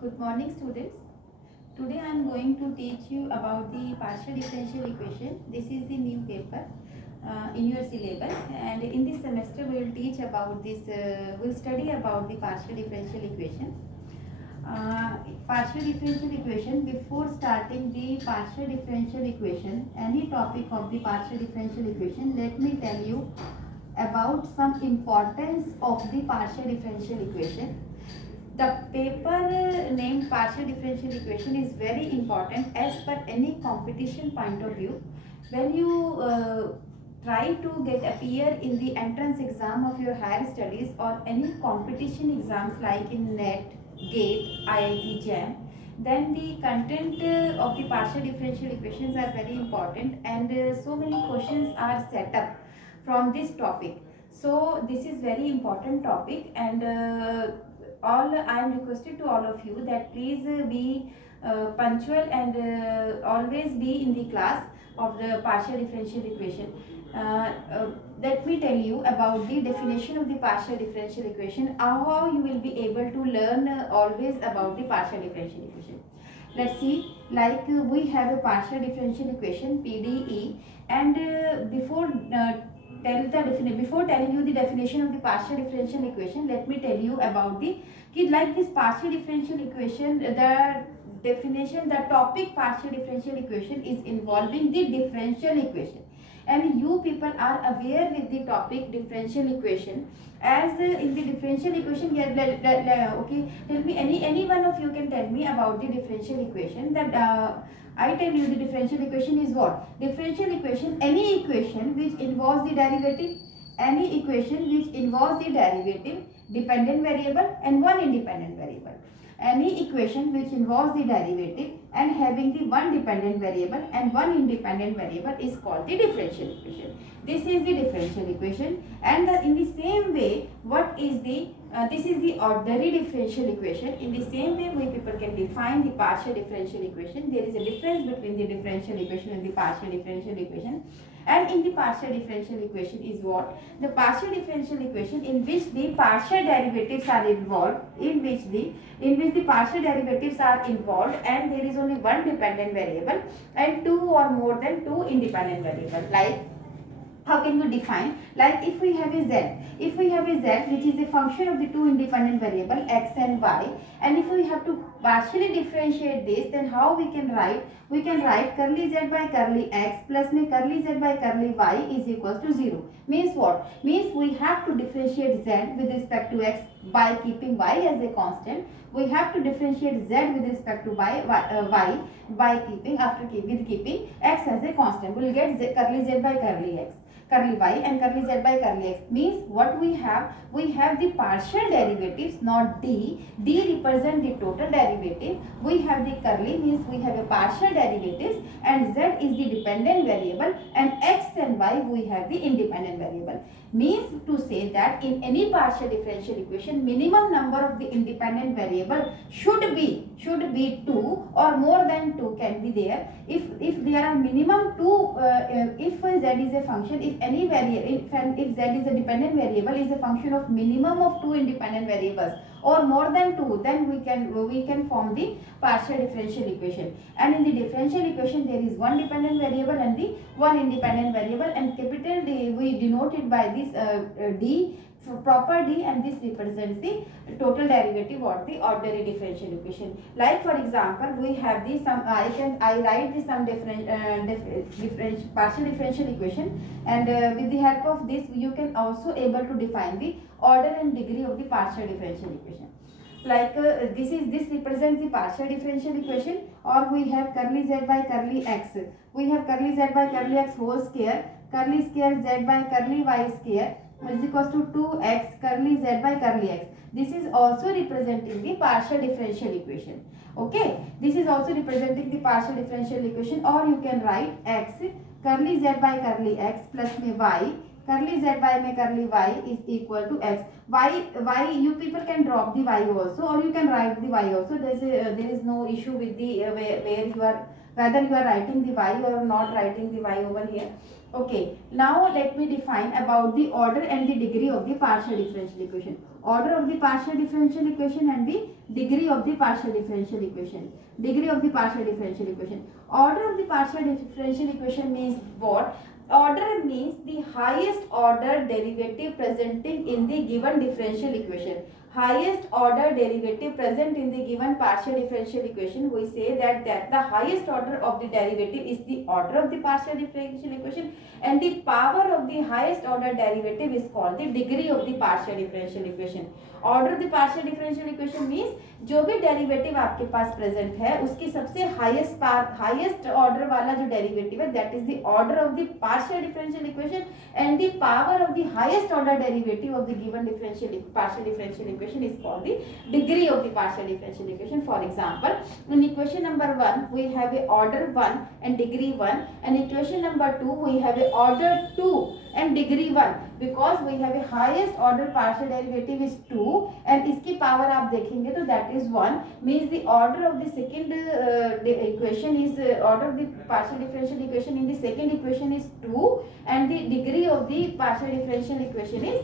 Good morning, students. Today I am going to teach you about the partial differential equation. This is the new paper in your syllabus, and in this semester we will teach about this. We'll study about the partial differential equation. Partial differential equation. Before starting the partial differential equation, any topic of the partial differential equation, let me tell you about some importance of the partial differential equation. The paper named partial differential equation is very important as per any competition point of view. When you try to get appear in the entrance exam of your higher studies or any competition exams like in NET, GATE, IIT, JAM, then the content of the partial differential equations are very important, and so many questions are set up from this topic. So this is very important topic, and all I am requested to all of you that please be punctual and always be in the class of the partial differential equation. Let me tell you about the definition of the partial differential equation, how you will be able to learn always about the partial differential equation. Let's see, like we have a partial differential equation PDE, and before telling you the definition of the partial differential equation, let me tell you about the like this partial differential equation. The definition, the topic partial differential equation is involving the differential equation, and you people are aware with the topic differential equation. As in the differential equation, yeah, okay, tell me, any one of you can tell me about the differential equation. That I tell you, the differential equation is what? Differential equation, any equation which involves the derivative, any equation which involves the derivative, dependent variable and one independent variable. Any equation which involves the derivative and having the one dependent variable and one independent variable is called the differential equation. This is the differential equation, and in the same way, what is the this is the ordinary differential equation. In the same way, we people can define the partial differential equation. There is a difference between the differential equation and the partial differential equation. And in the partial differential equation is what? The partial differential equation in which the partial derivatives are involved, in which the partial derivatives are involved, and there is only one dependent variable and two or more than two independent variables. Like, how can you define? Like, if we have a z which is a function of the two independent variable x and y, and if we have to partially differentiate this, then how we can write? We can write curly z by curly x plus में curly z by curly y is equals to 0. Means what? Means we have to differentiate z with respect to x by keeping y as a constant. We have to differentiate z with respect to y by keeping x as a constant. We will get curly z by curly x, curly y, and curly z by curly x. Means what we have? We have the partial derivatives, not d. D represent the total derivative. We have the curly, means we have a partial derivatives, and z is the dependent variable, and x and y we have the independent variable. Means to say that in any partial differential equation, minimum number of the independent variable should be 2 or more than 2 can be there. If there are minimum 2, if z is a function, if any variable, if z is a dependent variable is a function of minimum of 2 independent variables or more than 2, then we can form the partial differential equation. And in the differential equation, there is one dependent variable and the one independent variable, and capital D we denote it by this d, proper D, and this represents the total derivative or the ordinary differential equation. Like, for example, we have the sum. I write the sum partial differential equation, and with the help of this you can also able to define the order and degree of the partial differential equation. Like this represents the partial differential equation. Or we have curly z by curly x. We have curly z by curly x whole square, curly square z by curly y square is equals to 2x curly z by curly x. This is also representing the partial differential equation. Okay, this is also representing the partial differential equation. Or you can write x curly z by curly x plus में y curly z by में curly y is equal to x. Y you people can drop the y also, or you can write the y also. There is no issue with the where you are whether you are writing the y or not writing the y over here. Okay, now let me define about the order and the degree of the partial differential equation. Order of the partial differential equation and the degree of the partial differential equation. Degree of the partial differential equation. Order of the partial differential equation means what? Order means the highest order derivative presenting in the given differential equation. Highest order derivative present in the given partial differential equation, we say that the highest order of the derivative is the order of the partial differential equation, and the power of the highest order derivative is called the degree of the partial differential equation. Order of the partial differential equation means जो भी derivative आपके पास present है उसकी सबसे highest order वाला जो derivative है that is the order of the partial differential equation, and the power of the highest order derivative of the given partial differential equation is called the degree of the partial differential equation. For example, in equation number 1 we have a order 1 and degree 1, and equation number 2 we have a order 2 and degree 1, because we have a highest order partial derivative is 2 and इसकी power आप देखेंगे तो that is 1, means the order of the second equation is order of the partial differential equation in the second equation is 2 and the degree of the partial differential equation is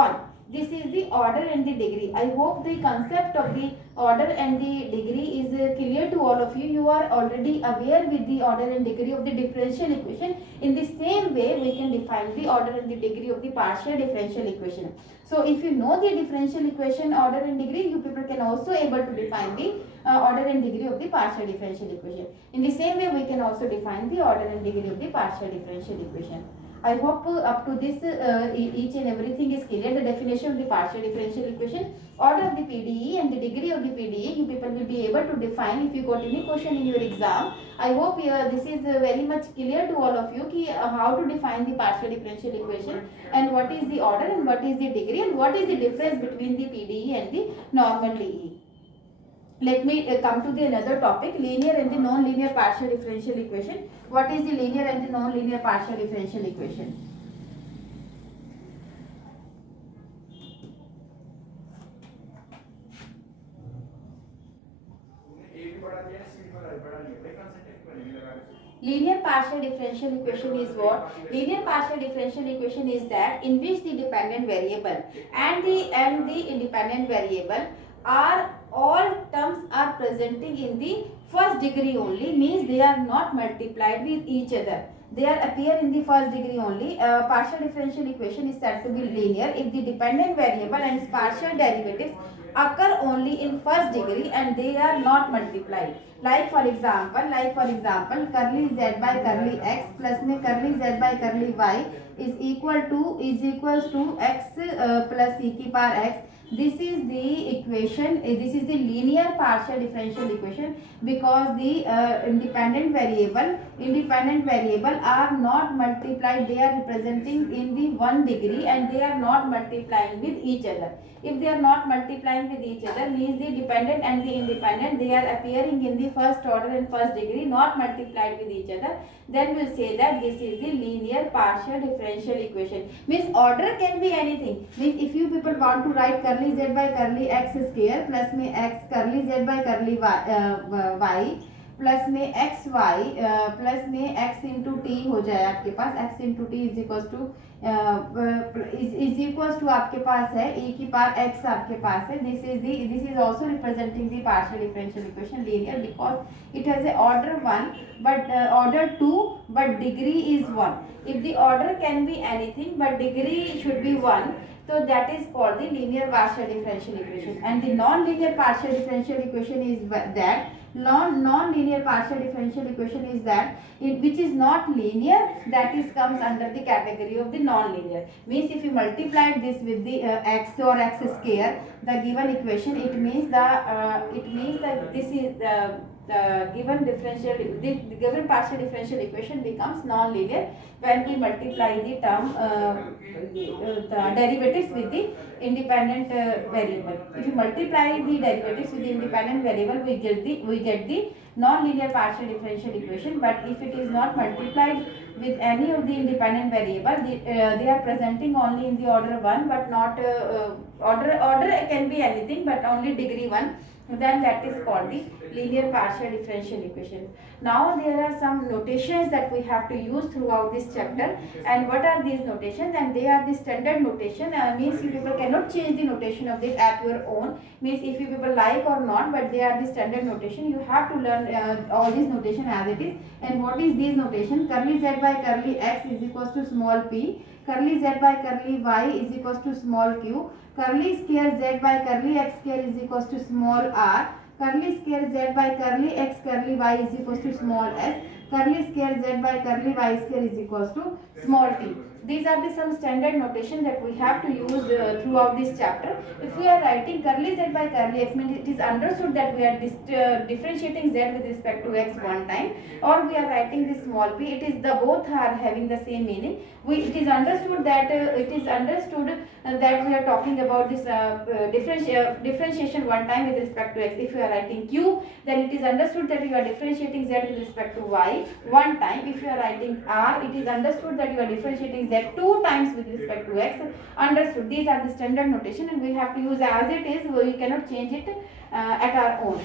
1. This is the order and the degree. I hope the concept of the order and the degree is clear to all of you. You are already aware with the order and degree of the differential equation. In the same way, we can define the order and the degree of the partial differential equation. So, if you know the differential equation order and degree, you people can also able to define the order and degree of the partial differential equation. In the same way, we can also define the order and degree of the partial differential equation. I hope up to this each and everything is clear. The definition of the partial differential equation, order of the PDE and the degree of the PDE, you people will be able to define if you got any question in your exam. I hope this is very much clear to all of you ki how to define the partial differential equation and what is the order and what is the degree and what is the difference between the PDE and the normal DE. Let me come to the another topic, linear and the non-linear partial differential equation. What is the linear and the non-linear partial differential equation? Linear partial differential equation is what? Linear partial differential equation is that in which the dependent variable and the independent variable are all terms are presenting in the first degree only, means they are not multiplied with each other. They are appear in the first degree only. Partial differential equation is said to be linear if the dependent variable and its partial derivatives occur only in first degree and they are not multiplied. Like for example, curly z by curly x plus में curly z by curly y is equals to x plus e की power x. This is the equation. This is the linear partial differential equation because the independent variable are not multiplied. They are representing in the one degree and they are not multiplying with each other. If they are not multiplying with each other, means the dependent and the independent they are appearing in the first order and first degree, not multiplied with each other. Then we'll say that this is the linear partial differential equation. Means order can be anything. Means if you people want to write curly z by curly x square plus में x curly z by curly y plus में X Y plus में X into T हो जाए आपके पास. X into T is equals to आपके पास है e की पावर x आपके पास है. This is also representing the partial differential equation linear because it has a order 1 but order 2 but degree is 1. If the order can be anything but degree should be 1, so that is called the linear partial differential equation. And the non-linear partial differential equation is that non-linear partial differential equation is that which is not linear, that is comes under the category of the non-linear. Means if you multiply this with the x or x square, the given equation, it means that this is the given partial differential equation becomes non-linear when we multiply the term the derivatives with the independent variable. If you multiply the derivatives with the independent variable, we get the non-linear partial differential equation. But if it is not multiplied with any of the independent variable, they are presenting only in the order 1 but not order can be anything but only degree 1. then that is called the linear partial differential equation. Now there are some notations that we have to use throughout this chapter, and what are these notations? And they are the standard notation, means you people cannot change the notation of it at your own, means if you people like or not, but they are the standard notation. You have to learn all these notation as it is. And what is these notation? Curly z by curly x is equals to small p, curly z by curly y is equals to small q, curly square z by curly x square is equals to small r, curly square z by curly x curly y is equals to small s, curly square z by curly y square is equals to small t. These are the some standard notation that we have to use throughout this chapter. If we are writing curly z by curly x, means it is understood that we are differentiating z with respect to x one time, or we are writing this small p, it is the both are having the same meaning. It is understood that that we are talking about this differentiation one time with respect to x. If you are writing q, then it is understood that you are differentiating z with respect to y one time. If you are writing r, it is understood that you are differentiating z two times with respect to x. Understood. These are the standard notation, and we have to use as it is. We cannot change it at our own.